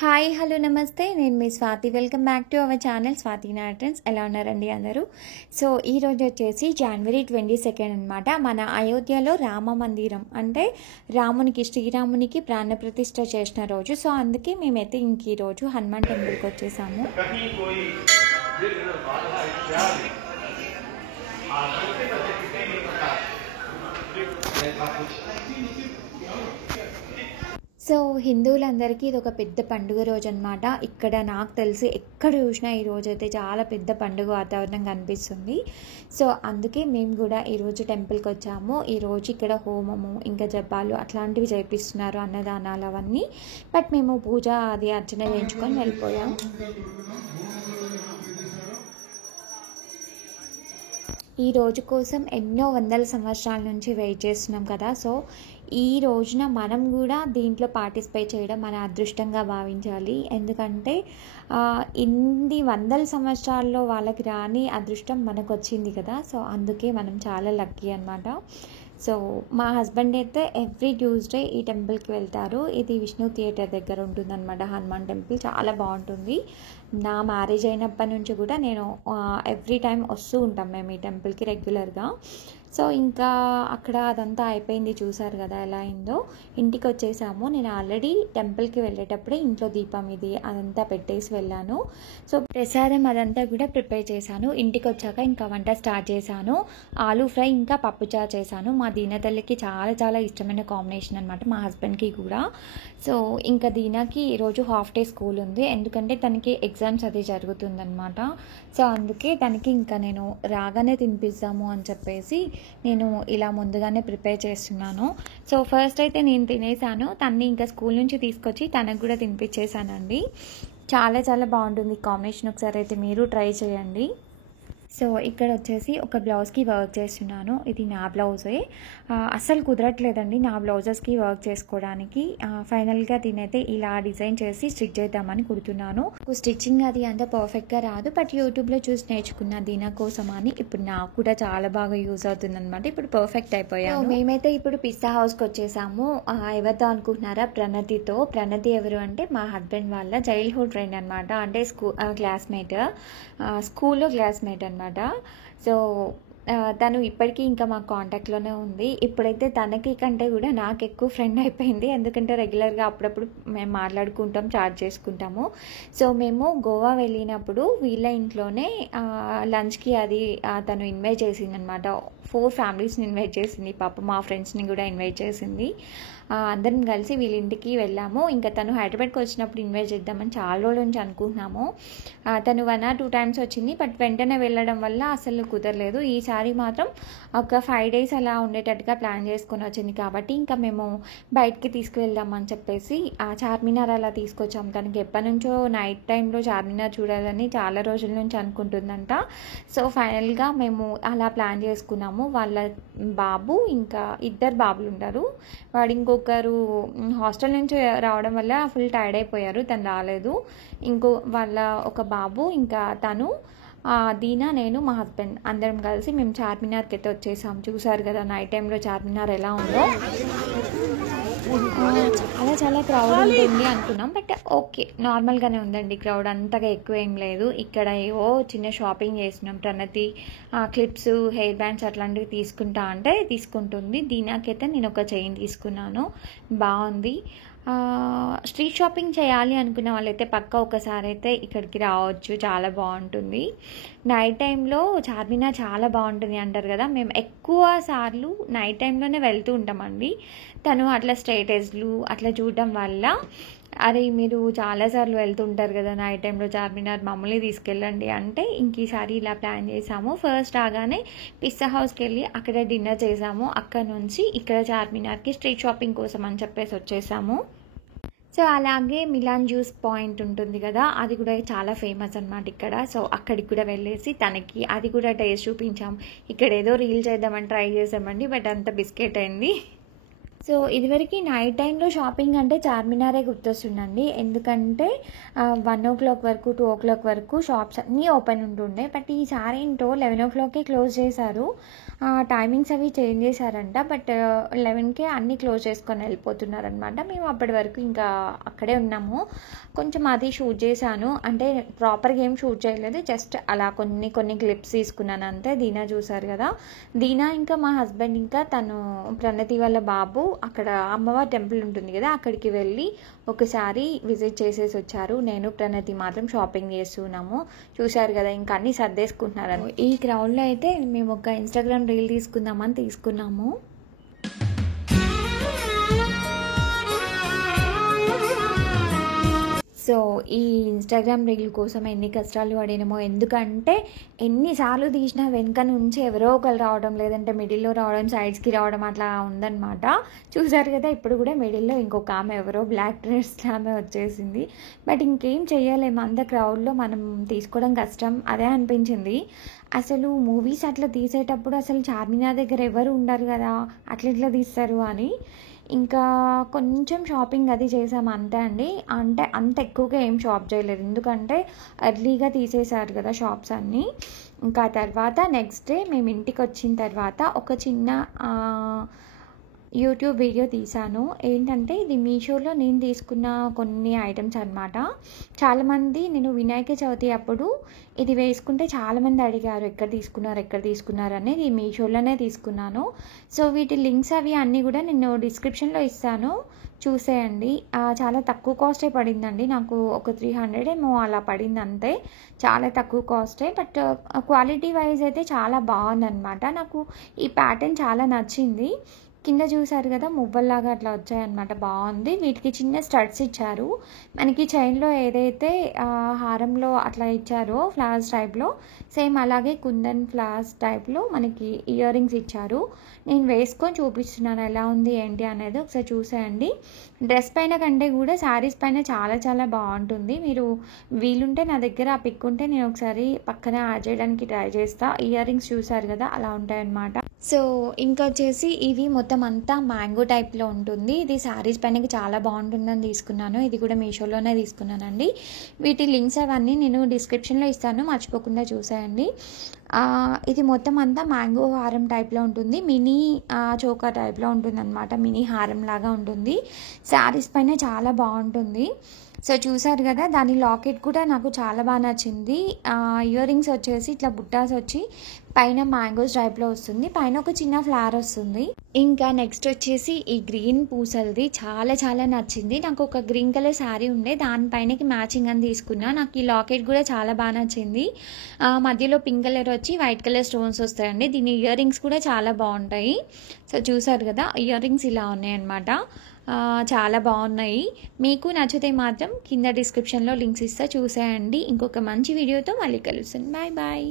Hi hello నమస్తే నేను మీ Swathi welcome back to our channel Swathi నాటన్స్. ఎలా ఉన్నారండి అందరూ? సో ఈరోజు వచ్చేసి జనవరి 22 అనమాట. మన అయోధ్యలో రామ మందిరం అంటే శ్రీరామునికి ప్రాణప్రతిష్ఠ చేసిన రోజు. సో అందుకే మేమైతే ఇంక ఈరోజు హనుమాన్ టెంపుల్కి వచ్చేసాము. సో హిందువులందరికీ ఇది ఒక పెద్ద పండుగ రోజు అనమాట. ఇక్కడ నాకు తెలిసి ఎక్కడ చూసినా ఈ రోజు అయితే చాలా పెద్ద పండుగ వాతావరణం కనిపిస్తుంది. సో అందుకే మేము కూడా ఈరోజు టెంపుల్కి వచ్చాము. ఈరోజు ఇక్కడ హోమము ఇంకా జపాలు అట్లాంటివి చేపిస్తున్నారు, అన్నదానాలు అవన్నీ. బట్ మేము పూజ అది అర్చన చేయించుకొని వెళ్ళిపోయాము. ఈ రోజు కోసం ఎన్నో వందల సంవత్సరాల నుంచి వెయిట్ చేస్తున్నాం కదా. సో ఈ రోజున మనం కూడా దీంట్లో పార్టిసిపేట్ చేయడం మన అదృష్టంగా భావించాలి. ఎందుకంటే ఇన్ని వందల సంవత్సరాల్లో వాళ్ళకి రాని అదృష్టం మనకు వచ్చింది కదా. సో అందుకే మనం చాలా లక్కీ అనమాట. సో మా హస్బెండ్ అయితే ఎవ్రీ ట్యూస్డే ఈ టెంపుల్కి వెళ్తారు. ఇది విష్ణు థియేటర్ దగ్గర ఉంటుందన్నమాట. హనుమాన్ టెంపుల్ చాలా బాగుంటుంది. నా మ్యారేజ్ అయినప్పటి నుంచి కూడా నేను ఎవ్రీ టైం వస్తూ ఉంటాం మేము ఈ టెంపుల్కి రెగ్యులర్గా. సో ఇంకా అక్కడ అదంతా అయిపోయింది, చూసారు కదా ఎలా అయిందో. ఇంటికి వచ్చేసాము. నేను ఆల్రెడీ టెంపుల్కి వెళ్ళేటప్పుడే ఇంట్లో దీపం ఇది అదంతా పెట్టేసి వెళ్ళాను. సో ప్రసాదం అదంతా కూడా ప్రిపేర్ చేశాను. ఇంటికి వచ్చాక ఇంకా వంట స్టార్ట్ చేశాను. ఆలూ ఫ్రై ఇంకా పప్పుచారు చేశాను. మా దీనతల్లికి చాలా చాలా ఇష్టమైన కాంబినేషన్ అనమాట, మా హస్బెండ్కి కూడా. సో ఇంకా దీనాకి ఈరోజు హాఫ్ డే స్కూల్ ఉంది, ఎందుకంటే తనకి ఎగ్జామ్స్ అది జరుగుతుందనమాట. సో అందుకే తనకి ఇంకా నేను రాగానే తినిపిద్దాము అని చెప్పేసి నేను ఇలా ముందుగానే ప్రిపేర్ చేస్తున్నాను. సో ఫస్ట్ అయితే నేను తినేసాను. తన్ని ఇంకా స్కూల్ నుంచి తీసుకొచ్చి తనకు కూడా తినిపించేసానండి. చాలా చాలా బాగుంటుంది కాంబినేషన్. ఒకసారి అయితే మీరు ట్రై చేయండి. సో ఇక్కడ వచ్చేసి ఒక బ్లౌజ్కి వర్క్ చేస్తున్నాను. ఇది నా బ్లౌజే. అస్సలు కుదరట్లేదండి నా బ్లౌజెస్కి వర్క్ చేసుకోవడానికి. ఫైనల్గా దీనైతే ఇలా డిజైన్ చేసి స్టిచ్ చేద్దామని కుడుతున్నాను. స్టిచ్చింగ్ అది అంత పర్ఫెక్ట్గా రాదు, బట్ యూట్యూబ్లో చూసి నేర్చుకున్న దీని కోసం అని ఇప్పుడు నాకు కూడా చాలా బాగా యూజ్ అవుతుంది అనమాట. ఇప్పుడు పర్ఫెక్ట్ అయిపోయాము. మేమైతే ఇప్పుడు పిస్తా హౌస్కి వచ్చేసాము. ఎవరితో అనుకుంటున్నారా? ప్రణతితో. ప్రణతి ఎవరు అంటే మా హస్బెండ్ వాళ్ళ చైల్డ్హుడ్ ఫ్రెండ్ అనమాట. అంటే క్లాస్మేట్, స్కూల్లో క్లాస్మేట్ అనమాట. సో తను ఇప్పటికీ ఇంకా మా కాంటాక్ట్లోనే ఉంది. ఇప్పుడైతే తనకి కంటే కూడా నాకు ఎక్కువ ఫ్రెండ్ అయిపోయింది, ఎందుకంటే రెగ్యులర్గా అప్పుడప్పుడు మేము మాట్లాడుకుంటాం, చాట్ చేసుకుంటాము. సో మేము గోవా వెళ్ళినప్పుడు వీళ్ళ ఇంట్లోనే లంచ్కి అది తను ఇన్వైట్ చేసింది అనమాట. 4 ఫ్యామిలీస్ని ఇన్వైట్ చేసింది. పాప మా ఫ్రెండ్స్ని కూడా ఇన్వైట్ చేసింది. అందరం కలిసి వీళ్ళ ఇంటికి వెళ్ళాము. ఇంకా తను హైదరాబాద్కి వచ్చినప్పుడు ఇన్వైట్ చేద్దామని చాలా రోజుల నుంచి అనుకుంటున్నాము. తను 1 or 2 times వచ్చింది, బట్ వెంటనే వెళ్ళడం వల్ల అసలు కుదరలేదు. ఈసారి మాత్రం ఒక 5 days అలా ఉండేటట్టుగా ప్లాన్ చేసుకొని వచ్చింది కాబట్టి ఇంకా మేము బయటికి తీసుకువెళ్దామని చెప్పేసి చార్మినార్ అలా తీసుకొచ్చాము. తనకి ఎప్పటి నుంచో నైట్ టైంలో చార్మినార్ చూడాలని చాలా రోజుల నుంచి అనుకుంటుందంట. సో ఫైనల్గా మేము అలా ప్లాన్ చేసుకున్నాము. వాళ్ళ బాబు ఇంకా 2 బాబులు ఉంటారు. వాడు ఇంకొకరు హాస్టల్ నుంచి రావడం వల్ల ఫుల్ టైర్డ్ అయిపోయారు, తను రాలేదు. వాళ్ళ ఒక బాబు ఇంకా తను, దీనా, నేను, మా హస్బెండ్ అందరం కలిసి మేము చార్మినార్కి అయితే వచ్చేసాం. చూసారు కదా నైట్ టైంలో చార్మినార్ ఎలా ఉందో. చాలా చాలా క్రౌడ్ ఉంటుంది అనుకున్నాం, బట్ ఓకే నార్మల్గానే ఉందండి. క్రౌడ్ అంతగా ఎక్కువ ఏం లేదు. ఇక్కడ ఏవో చిన్న షాపింగ్ చేసినాం. ప్రణతి క్లిప్స్, హెయిర్ బ్యాండ్స్ అట్లాంటివి తీసుకుంటా అంటే తీసుకుంటుంది. దీనాకైతే నేను ఒక చైన్ తీసుకున్నాను, బాగుంది. స్ట్రీట్ షాపింగ్ చేయాలి అనుకున్న వాళ్ళైతే పక్కా ఒకసారి అయితే ఇక్కడికి రావచ్చు, చాలా బాగుంటుంది. నైట్ టైంలో చార్మినార్ చాలా బాగుంటుంది అంటారు కదా. మేము ఎక్కువ సార్లు నైట్ టైంలోనే వెళ్తూ ఉంటామండి. తను అట్లా స్టేటస్లు అట్లా చూడడం వల్ల, అరే మీరు చాలాసార్లు వెళ్తుంటారు కదా నైట్ టైంలో చార్మినార్, మమ్మల్ని తీసుకెళ్ళండి అంటే ఇంక ఈసారి ఇలా ప్లాన్ చేసాము. ఫస్ట్ రాగానే పిస్తా హౌస్కి వెళ్ళి అక్కడ డిన్నర్ చేసాము. అక్కడ నుంచి ఇక్కడ చార్మినార్కి స్ట్రీట్ షాపింగ్ కోసం అని చెప్పేసి వచ్చేసాము. సో అలాగే మిలాన్ జ్యూస్ పాయింట్ ఉంటుంది కదా, అది కూడా చాలా ఫేమస్ అనమాట ఇక్కడ. సో అక్కడికి కూడా వెళ్ళేసి తనకి అది కూడా టేస్ట్ చూపించాము. ఇక్కడ ఏదో రీల్ చేద్దామని ట్రై చేసామండి, బట్ అంత బిస్కెట్ అయింది. సో ఇదివరకు నైట్ టైంలో షాపింగ్ అంటే చార్మినారే గుర్తొస్తుందండి. ఎందుకంటే 1:00 వరకు 2:00 వరకు షాప్స్ అన్నీ ఓపెన్ ఉంటుండే. బట్ ఈసారి ఏంటో 11:00కే క్లోజ్ చేశారు. టైమింగ్స్ అవి చేంజ్ చేశారంట. బట్ 11కే అన్నీ క్లోజ్ చేసుకొని వెళ్ళిపోతున్నారనమాట. మేము అప్పటి వరకు ఇంకా అక్కడే ఉన్నాము. కొంచెం అది షూట్ చేశాను. అంటే ప్రాపర్గా ఏం షూట్ చేయలేదు. జస్ట్ అలా కొన్ని క్లిప్స్ తీసుకున్నాను అంతే. దీనా చూసారు కదా, దీనా ఇంకా మా హస్బెండ్ ఇంకా తను ప్రణతి వాళ్ళ బాబు అక్కడ అమ్మవారి టెంపుల్ ఉంటుంది కదా, అక్కడికి వెళ్ళి ఒకసారి విజిట్ చేసేసి వచ్చారు. నేను ప్రణతి మాత్రం షాపింగ్ చేస్తున్నాము. చూశారు కదా, ఇంకా అన్నీ సర్దేసుకుంటున్నారు. ఈ క్రౌడ్లో అయితే మేము ఒక ఇన్స్టాగ్రామ్ రీల్ తీసుకుందామని తీసుకున్నాము. సో ఈ ఇన్స్టాగ్రామ్ రీల్ కోసం ఎన్ని కష్టాలు పడినామో. ఎందుకంటే ఎన్నిసార్లు తీసినా వెనక నుంచి ఎవరో ఒకరు రావడం, లేదంటే మిడిల్లో రావడం, సైడ్స్కి రావడం అట్లా ఉందన్నమాట. చూసారు కదా, ఇప్పుడు కూడా మిడిల్లో ఇంకొక ఆమె ఎవరో బ్లాక్ డ్రెస్ ఆమె వచ్చేసింది. బట్ ఇంకేం చెయ్యలేము, అంత క్రౌడ్లో మనం తీసుకోవడం కష్టం. అదే అనిపించింది. అసలు మూవీస్ అట్లా తీసేటప్పుడు అసలు చార్మినార్ దగ్గర ఎవరు ఉండరు కదా, అట్లా తీస్తారు అని. ఇంకా కొంచెం షాపింగ్ అది చేసాము అంతే అండి. అంటే అంత ఎక్కువగా ఏం షాప్ చేయలేదు, ఎందుకంటే ఎర్లీగా తీసేశారు కదా షాప్స్ అన్నీ. ఇంకా తర్వాత నెక్స్ట్ డే మేము ఇంటికి వచ్చిన తర్వాత ఒక చిన్న యూట్యూబ్ వీడియో తీశాను. ఏంటంటే ఇది మీషోలో నేను తీసుకున్న కొన్ని ఐటమ్స్ అనమాట. చాలామంది నేను వినాయక చవితి అప్పుడు ఇది వేసుకుంటే చాలామంది అడిగారు ఎక్కడ తీసుకున్నారు అనేది. మీషోలోనే తీసుకున్నాను. సో వీటి లింక్స్ అవి అన్నీ కూడా నేను డిస్క్రిప్షన్లో ఇస్తాను, చూసేయండి. చాలా తక్కువ కాస్టే పడిందండి నాకు. ఒక 300 ఏమో అలా పడింది అంతే. చాలా తక్కువ కాస్టే. బట్ క్వాలిటీ వైజ్ అయితే చాలా బాగుందన్నమాట. నాకు ఈ ప్యాటర్న్ చాలా నచ్చింది. కింద చూసారు కదా, మువ్వల్లాగా అట్లా వచ్చాయన్నమాట. బాగుంది. వీటికి చిన్న స్టడ్స్ ఇచ్చారు. మనకి చైన్లో ఏదైతే హారంలో అట్లా ఇచ్చారో ఫ్లవర్స్ టైప్లో, సేమ్ అలాగే కుందన్ ఫ్లవర్స్ టైప్లో మనకి ఇయర్ రింగ్స్ ఇచ్చారు. నేను వేసుకొని చూపిస్తున్నాను ఎలా ఉంది ఏంటి అనేది, ఒకసారి చూసేయండి. డ్రెస్ పైన కంటే కూడా శారీస్ పైన చాలా చాలా బాగుంటుంది. మీరు వీలుంటే నా దగ్గర ఆ పిక్ ఉంటే నేను ఒకసారి పక్కన యాడ్ చేయడానికి ట్రై చేస్తా. ఇయర్ రింగ్స్ చూసారు కదా, అలా ఉంటాయన్నమాట. సో ఇంకా వచ్చేసి ఇవి మొత్తం అంతా మ్యాంగో టైప్లో ఉంటుంది. ఇది శారీస్ పైనకి చాలా బాగుంటుందని తీసుకున్నాను. ఇది కూడా మీషోలోనే తీసుకున్నానండి. వీటి లింక్స్ అవన్నీ నేను డిస్క్రిప్షన్లో ఇస్తాను, మర్చిపోకుండా చూసేయండి. ఇది మొత్తం అంతా మ్యాంగో హారం టైప్లో ఉంటుంది. మినీ చోకా టైప్లో ఉంటుంది అనమాట. మినీ హారం లాగా ఉంటుంది. శారీస్ పైన చాలా బాగుంటుంది. సో చూసారు కదా, దాని లాకెట్ కూడా నాకు చాలా బాగా నచ్చింది. ఇయర్ రింగ్స్ వచ్చేసి ఇట్లా బుట్టాస్ వచ్చి పైన మ్యాంగోస్ టైప్లో వస్తుంది, పైన ఒక చిన్న ఫ్లవర్ వస్తుంది. ఇంకా నెక్స్ట్ వచ్చేసి ఈ గ్రీన్ పూసలది చాలా చాలా నచ్చింది నాకు. ఒక గ్రీన్ కలర్ శారీ ఉండే, దానిపైనకి మ్యాచింగ్ అని తీసుకున్నా. నాకు ఈ లాకెట్ కూడా చాలా బాగా నచ్చింది. మధ్యలో పింక్ కలర్ వచ్చి వైట్ కలర్ స్టోన్స్ వస్తాయండి. దీని ఇయర్ రింగ్స్ కూడా చాలా బాగుంటాయి. సో చూసారు కదా, ఇయర్ రింగ్స్ ఇలా ఉన్నాయన్నమాట. చాలా బాగున్నాయి. మీకు నచ్చితే మాత్రం కింద డిస్క్రిప్షన్లో లింక్స్ ఇస్తా, చూసేయండి. ఇంకొక మంచి వీడియోతో మళ్ళీ కలుస్తాను. Bye bye.